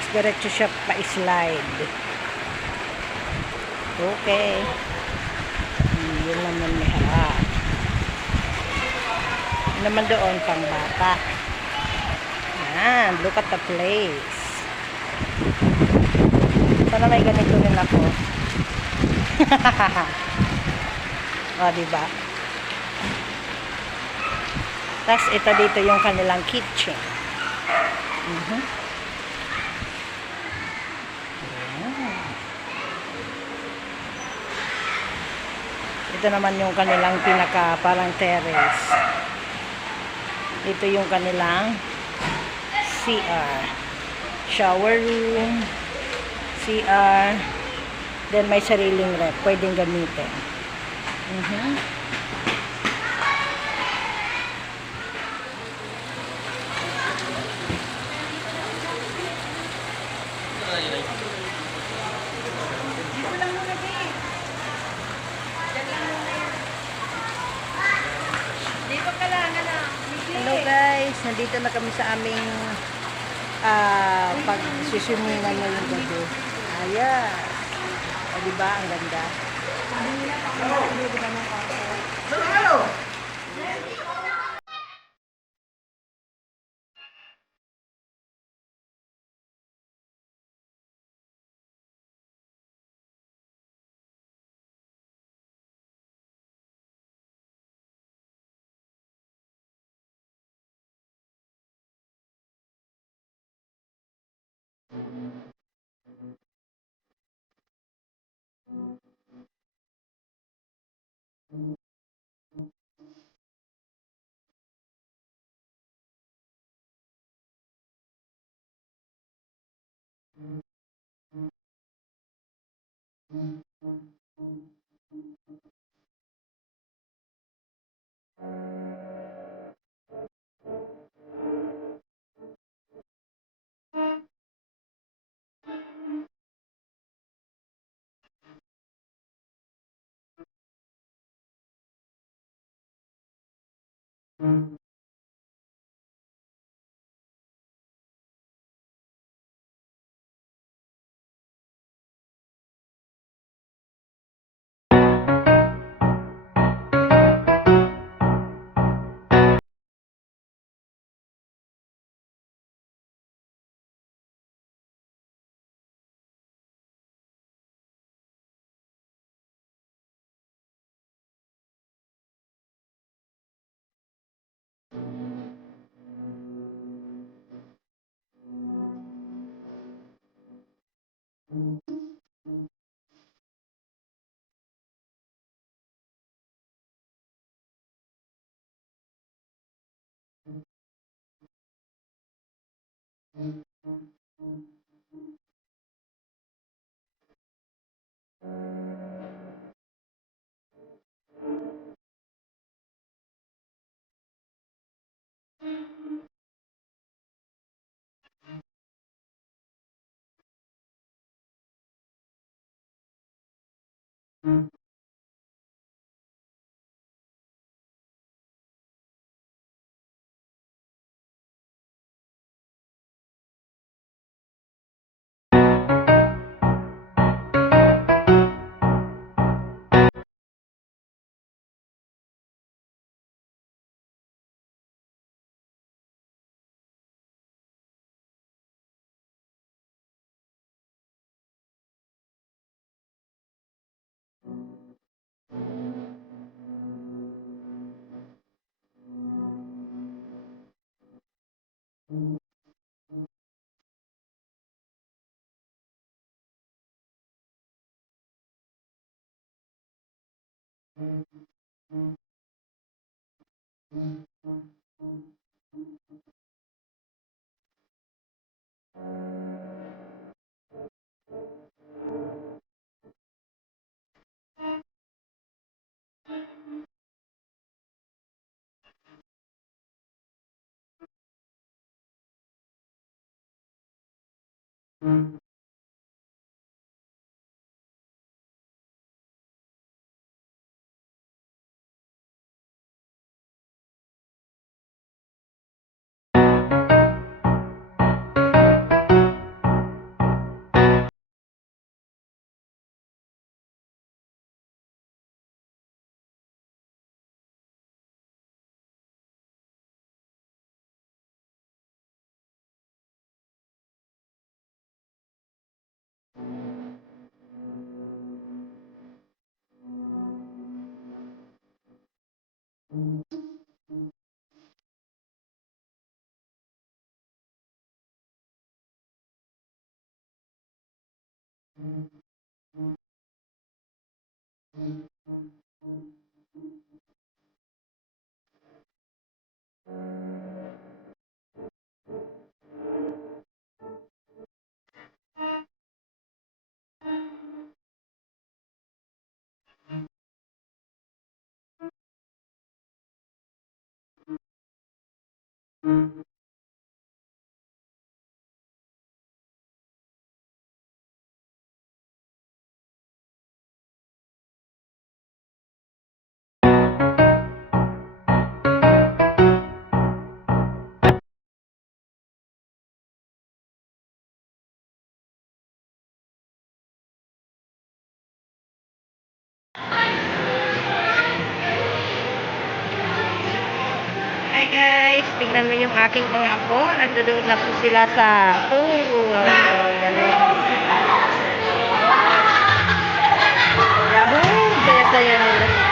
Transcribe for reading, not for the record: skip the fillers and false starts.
Tapos diretso siya pa-slide. Okay. Yun naman may harap. Yun naman doon pang bata. Yan. Look at the place. Sana may ganito rin ako. O, diba? Tapos ito dito yung kanilang kitchen. Ito naman yung kanilang pinaka parang terrace. Ito yung kanilang CR. Shower room. CR. Then may sariling rep. Pwedeng gamitin. Hello guys, nandito na kami sa aming pag-siswimingan ngayong gabi. Ayan. O diba, ang ganda. Hello! Hi guys, tingnan mo yung aking mga apo. Nandoon na po sila sa pool. Saya-saya nila.